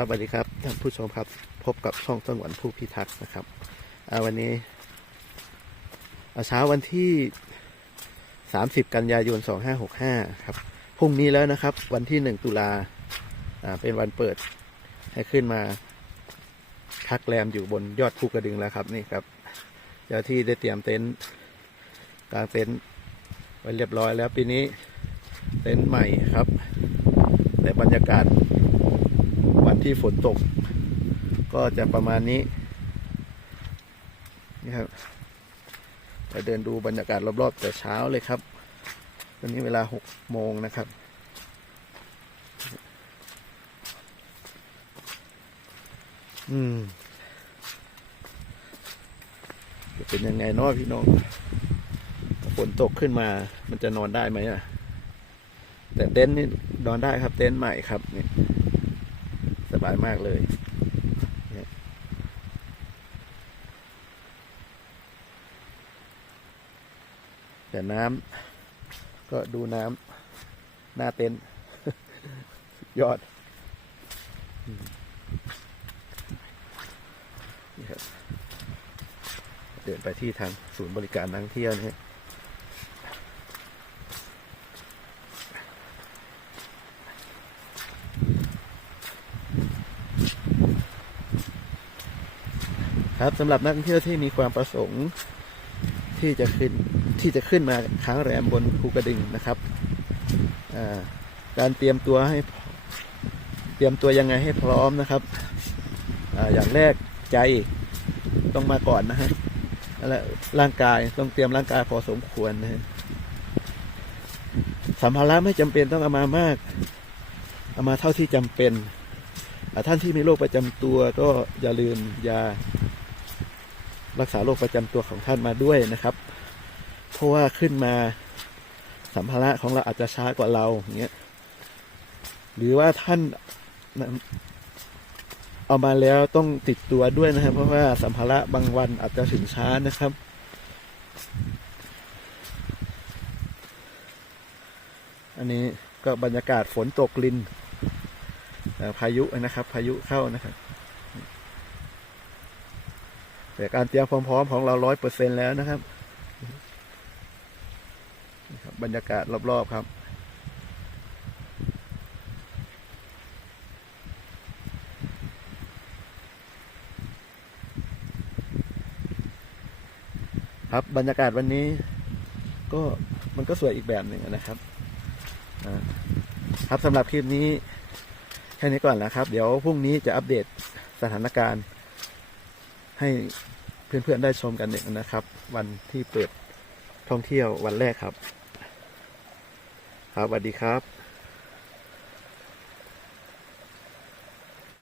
ครับสวัสดีครับท่านผู้ชมครับพบกับช่องต้นหวันผู้พิทักษ์นะครับวันนี้เช้าวันที่ 30 กันยายน 2565 ครับพรุ่งนี้แล้วนะครับ วันที่ 1 ตุลาเป็นวันเปิดให้ขึ้นมาพักแรมอยู่บนยอดภูกระดึงแล้วครับนี่ครับเจ้าที่ได้เตรียมเต็นท์กางเต็นท์ไว้เรียบร้อยแล้วปีนี้เต็นท์ใหม่ครับ แต่บรรยากาศ ที่ฝนตก ก็จะประมาณนี้นี่ครับไปเดินดูบรรยากาศรอบๆแต่เช้าเลยครับตอนนี้เวลาหกโมงนะครับ อืม จะเป็นยังไงเนาะพี่น้องฝนตกขึ้นมา มันจะนอนได้ไหมอะ แต่เต็นท์นี่นอนได้ครับ เต็นท์ใหม่ครับนี่ส บายมากเลยแต่น้ำก็ดูน้ำหน้าเต็นยอดนี่ครับเดินไปที่ทางศูนย์บริการนักท่องเที่ยวนี่ ครับสำหรับนักท่องเที่ยวที่มีความประสงค์ที่จะขึ้นที่จะขึ้นมาค้างแรมบนภูกระดึงนะครับการเตรียมตัวให้เตรียมตัวยังไงให้พร้อมนะครับออย่างแรกใจต้องมาก่อนนะฮะและร่างกายต้องเตรียมร่างกายพอสมควรนะฮะสัมภาระไม่จำเป็นต้องเอามามากเอามาเท่าที่จำเป็นอ่าท่านที่มีโรคประจำตัวก็อย่าลืมยา รักษาโรคประจำตัวของท่านมาด้วยนะครับ เพราะว่าขึ้นมาสัมภาระของเราอาจจะช้ากว่าเราอย่างเงี้ยหรือว่าท่านเอามาแล้วต้องติดตัวด้วยนะครับ เพราะว่าสัมภาระบางวันอาจจะถึงช้านะครับ อันนี้ก็บรรยากาศฝนตกลินพายุนะครับ พายุเข้านะครับ แต่การเตรียมความพร้อมของเราร้อยเปอร์เซ็นแล้วนะครับ บรรยากาศรอบๆครับครับบรรยากาศวันนี้ก็มันก็สวยอีกแบบหนึ่งนะครับครับสำหรับคลิปนี้แค่นี้ก่อนนะครับ เดี๋ยวพรุ่งนี้จะอัปเดตสถานการณ์ ให้เพื่อนๆได้ชมกันเนี่ยนะครับ วันที่เปิดท่องเที่ยววันแรกครับ ครับสวัสดีครับ